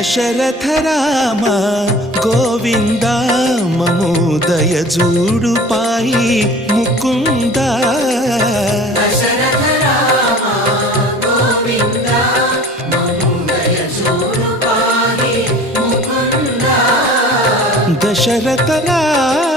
దశరథ రామ గోవింద మము దయజూడు పాయి ముకుంద దశరథ రామ గోవింద మము దయచూడు పాయి ముకుంద దశరథ రామ